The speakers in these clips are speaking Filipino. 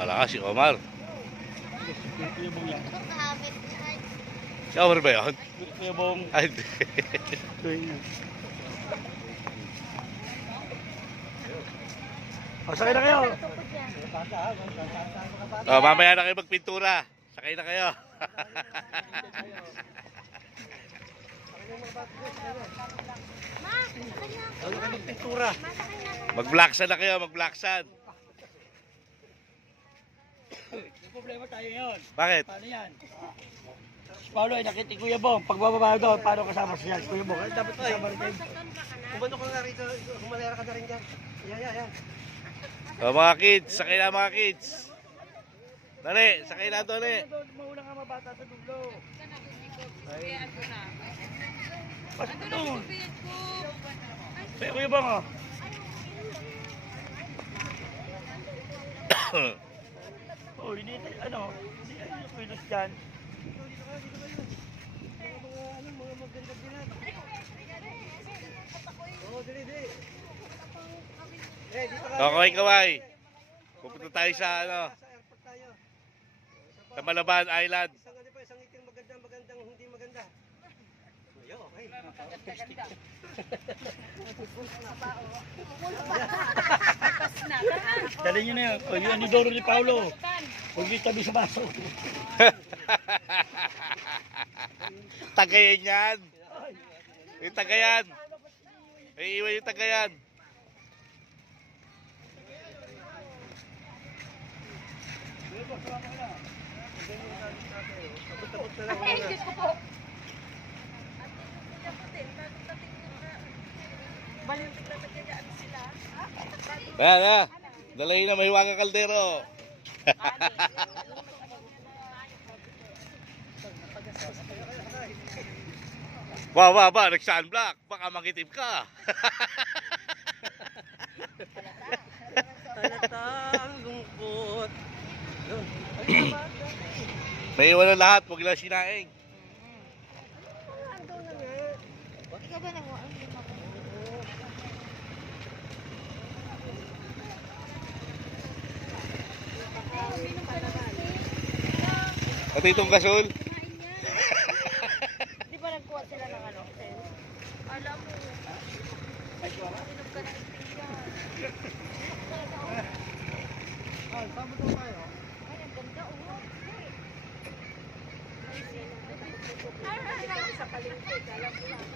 Malakas si Omar. Kuya Bong yan. Si Omar ba yun? Kuya Bong. Ay, hindi. O, sakay na kayo. Mamaya na kayo magpintura. Sakay na kayo. Magpintura. Mag-blacksan na kayo, mag-blacksan. May problema tayo ngayon. Bakit? Paano yan? Si Paolo ay nakita Kuya Bong. Pagbababa doon, paano kasama siya? Si Kuya Bong. Ay, dapat kasama rin kayo. Kumano ka na rito, humalera ka na rin dyan. Yan. Mga kids, sakay na mga kids. Dali, sakay na dali. Mauna nga mabata sa dulo. Pasok na doon. Kaya Kuya Bong, oh. Oh, hindi, ano yung kilos dyan? Mga maganda din yan. Oo, dili. Dito ka. Kaway. Pupunta tayo sa ano, Sa airport tayo. sa Malaban Island. Isang iting magandang hindi maganda. Yo, okay. Dali nyo na yun. O, yun ni Doro ni Paolo. Huwag yung tabi sa baso. Tagayan yan. Yung tagayan. May iwan yung tagayan. Ayan. Dalayin na may Hiwagang Kaldero. Ba, nag-sunblock. Baka makitim ka. Talatang lungkot. May iwan na lahat. Huwag lang sinaing. Ikaw ba nang At itong gasol. Di ba nagkuha sila ng ano? Alam mo. Sinog ka ng istigan. Saan mo tayo? Ay, ang ganda oh. Sa palengke, alam mo lang.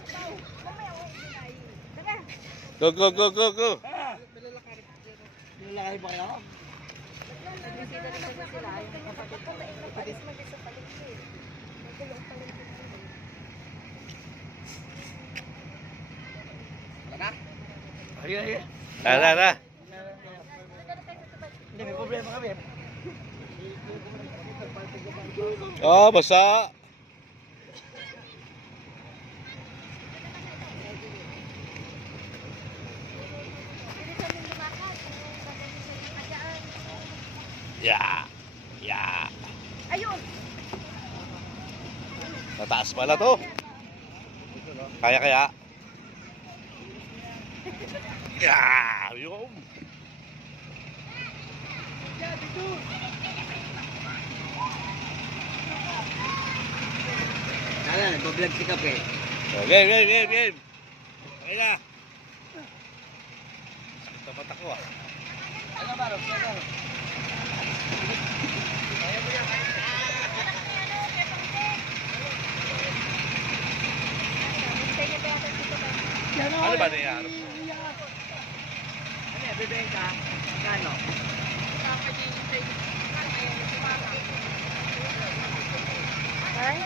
Mamaya ako kumain. Tara. Go. Nilalakay ba kayo? Nagkita na kasi sila. Yung kapatid ko. Alis mo din sa palengke. Magulong palengke. Ay. Tara. Hindi, may problema kami. Oh, basa. Yeah. Ayun! Nataas pala to. Kaya. Yun. Nala, nagbablog si Kape. Game. Okay na. Sakit na mata ko ah. Ano ba, Rob? Ano ba nangyari? Ano, bibenta? Kano? Ay?